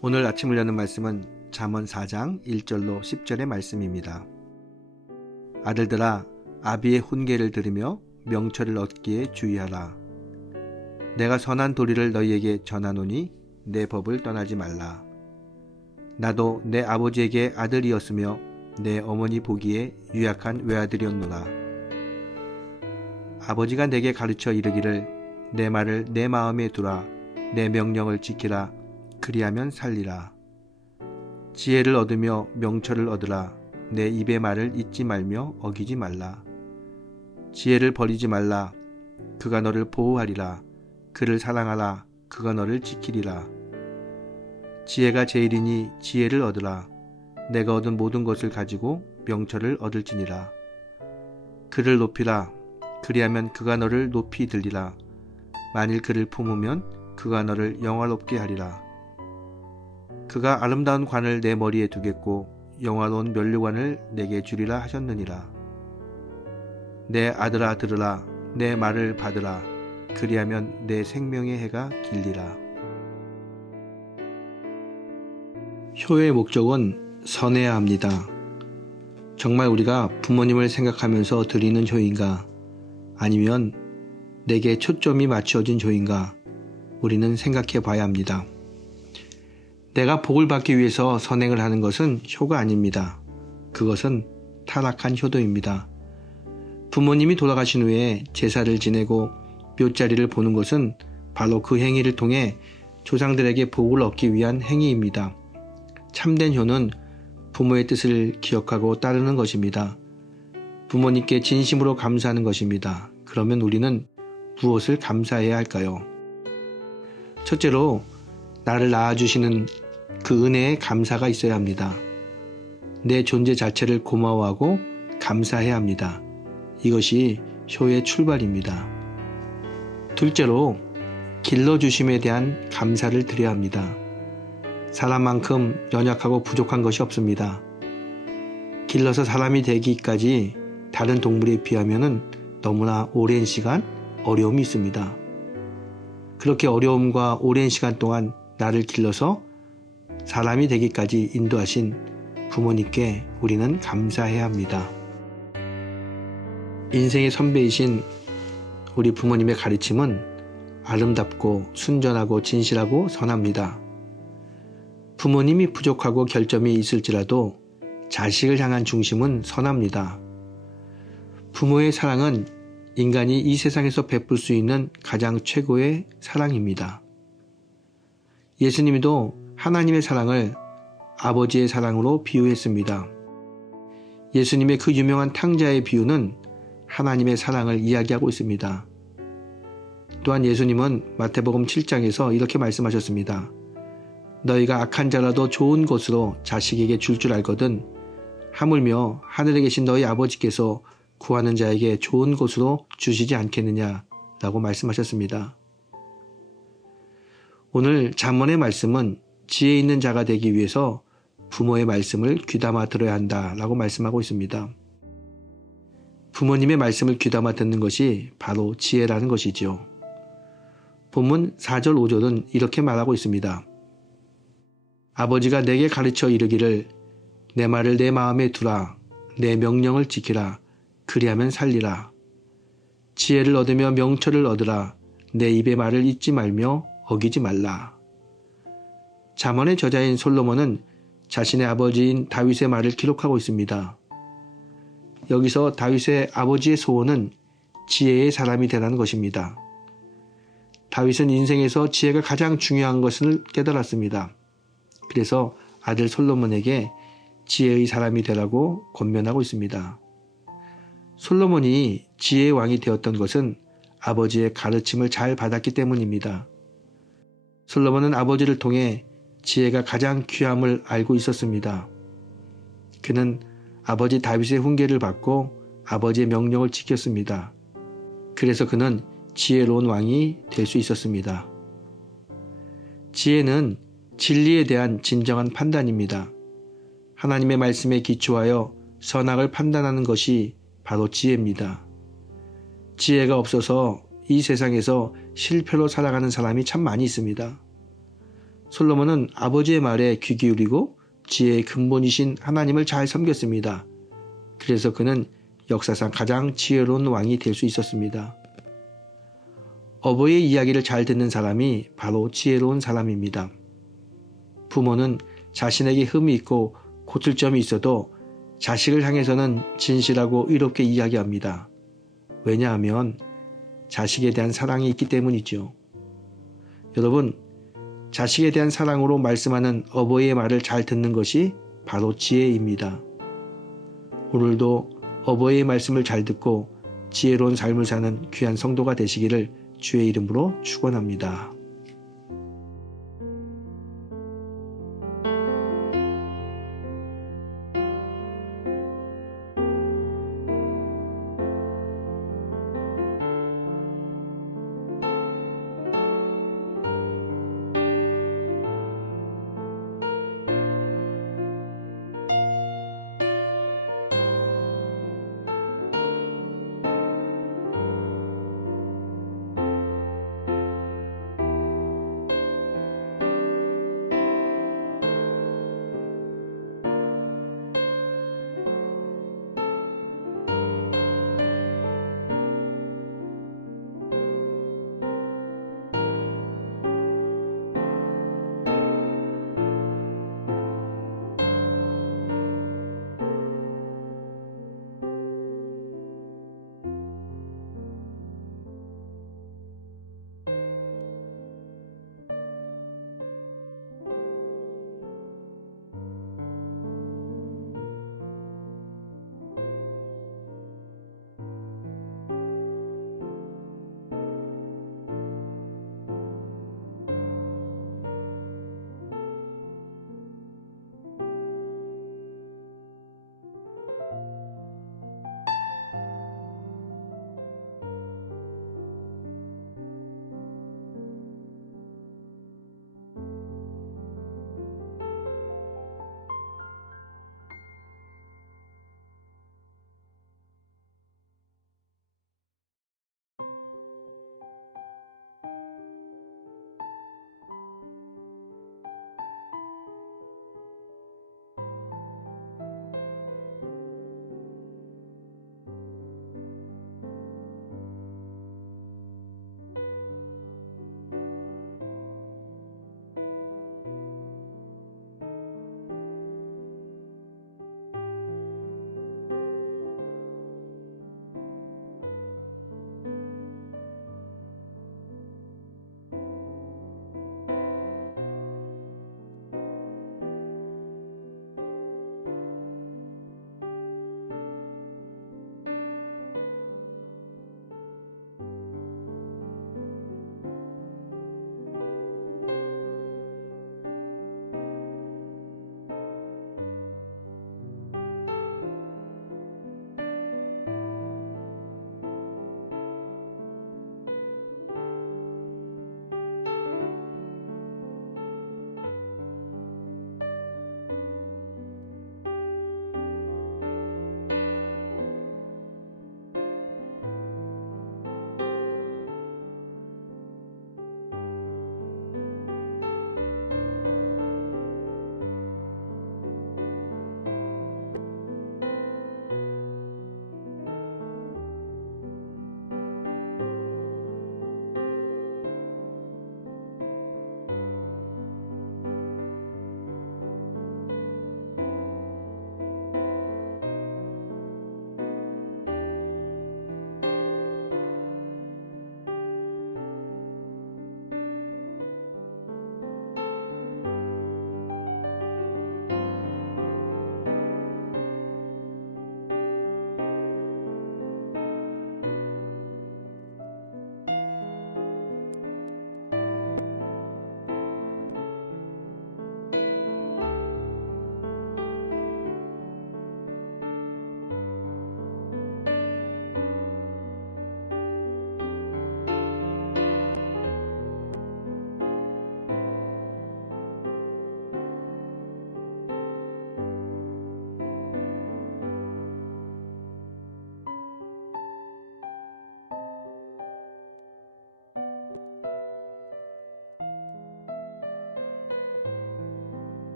오늘 아침을 여는 말씀은 잠언 4장 1절로 10절의 말씀입니다. 아들들아, 아비의 훈계를 들으며 명철을 얻기에 주의하라. 내가 선한 도리를 너희에게 전하노니 내 법을 떠나지 말라. 나도 내 아버지에게 아들이었으며 내 어머니 보기에 유약한 외아들이었노라. 아버지가 내게 가르쳐 이르기를 내 말을 내 마음에 두라. 내 명령을 지키라. 그리하면 살리라. 지혜를 얻으며 명철을 얻으라. 내 입의 말을 잊지 말며 어기지 말라. 지혜를 버리지 말라. 그가 너를 보호하리라. 그를 사랑하라. 그가 너를 지키리라. 지혜가 제일이니 지혜를 얻으라. 내가 얻은 모든 것을 가지고 명철을 얻을지니라. 그를 높이라. 그리하면 그가 너를 높이 들리라. 만일 그를 품으면 그가 너를 영화롭게 하리라. 그가 아름다운 관을 내 머리에 두겠고 영화로운 면류관을 내게 주리라 하셨느니라. 내 아들아 들으라. 내 말을 받으라. 그리하면 내 생명의 해가 길리라. 효의 목적은 선해야 합니다. 정말 우리가 부모님을 생각하면서 드리는 효인가? 아니면 내게 초점이 맞춰진 효인가? 우리는 생각해 봐야 합니다. 내가 복을 받기 위해서 선행을 하는 것은 효가 아닙니다. 그것은 타락한 효도입니다. 부모님이 돌아가신 후에 제사를 지내고 묫자리를 보는 것은 바로 그 행위를 통해 조상들에게 복을 얻기 위한 행위입니다. 참된 효는 부모의 뜻을 기억하고 따르는 것입니다. 부모님께 진심으로 감사하는 것입니다. 그러면 우리는 무엇을 감사해야 할까요? 첫째로 나를 낳아주시는 그 은혜에 감사가 있어야 합니다. 내 존재 자체를 고마워하고 감사해야 합니다. 이것이 효의 출발입니다. 둘째로 길러주심에 대한 감사를 드려야 합니다. 사람만큼 연약하고 부족한 것이 없습니다. 길러서 사람이 되기까지 다른 동물에 비하면 너무나 오랜 시간 어려움이 있습니다. 그렇게 어려움과 오랜 시간 동안 나를 길러서 사람이 되기까지 인도하신 부모님께 우리는 감사해야 합니다. 인생의 선배이신 우리 부모님의 가르침은 아름답고 순전하고 진실하고 선합니다. 부모님이 부족하고 결점이 있을지라도 자식을 향한 중심은 선합니다. 부모의 사랑은 인간이 이 세상에서 베풀 수 있는 가장 최고의 사랑입니다. 예수님도 하나님의 사랑을 아버지의 사랑으로 비유했습니다. 예수님의 그 유명한 탕자의 비유는 하나님의 사랑을 이야기하고 있습니다. 또한 예수님은 마태복음 7장에서 이렇게 말씀하셨습니다. 너희가 악한 자라도 좋은 것으로 자식에게 줄 알거든 하물며 하늘에 계신 너희 아버지께서 구하는 자에게 좋은 것으로 주시지 않겠느냐 라고 말씀하셨습니다. 오늘 잠언의 말씀은 지혜 있는 자가 되기 위해서 부모의 말씀을 귀담아 들어야 한다 라고 말씀하고 있습니다. 부모님의 말씀을 귀담아 듣는 것이 바로 지혜라는 것이지요. 본문 4절 5절은 이렇게 말하고 있습니다. 아버지가 내게 가르쳐 이르기를 내 말을 내 마음에 두라. 내 명령을 지키라. 그리하면 살리라. 지혜를 얻으며 명철을 얻으라. 내 입의 말을 잊지 말며 어기지 말라. 잠언의 저자인 솔로몬은 자신의 아버지인 다윗의 말을 기록하고 있습니다. 여기서 다윗의 아버지의 소원은 지혜의 사람이 되라는 것입니다. 다윗은 인생에서 지혜가 가장 중요한 것을 깨달았습니다. 그래서 아들 솔로몬에게 지혜의 사람이 되라고 권면하고 있습니다. 솔로몬이 지혜의 왕이 되었던 것은 아버지의 가르침을 잘 받았기 때문입니다. 솔로몬은 아버지를 통해 지혜가 가장 귀함을 알고 있었습니다. 그는 아버지 다윗의 훈계를 받고 아버지의 명령을 지켰습니다. 그래서 그는 지혜로운 왕이 될 수 있었습니다. 지혜는 진리에 대한 진정한 판단입니다. 하나님의 말씀에 기초하여 선악을 판단하는 것이 바로 지혜입니다. 지혜가 없어서 이 세상에서 실패로 살아가는 사람이 참 많이 있습니다. 솔로몬은 아버지의 말에 귀 기울이고 지혜의 근본이신 하나님을 잘 섬겼습니다. 그래서 그는 역사상 가장 지혜로운 왕이 될 수 있었습니다. 어버이의 이야기를 잘 듣는 사람이 바로 지혜로운 사람입니다. 부모는 자신에게 흠이 있고 고칠 점이 있어도 자식을 향해서는 진실하고 의롭게 이야기합니다. 왜냐하면 자식에 대한 사랑이 있기 때문이죠. 여러분, 자식에 대한 사랑으로 말씀하는 어버이의 말을 잘 듣는 것이 바로 지혜입니다. 오늘도 어버이의 말씀을 잘 듣고 지혜로운 삶을 사는 귀한 성도가 되시기를 주의 이름으로 축원합니다.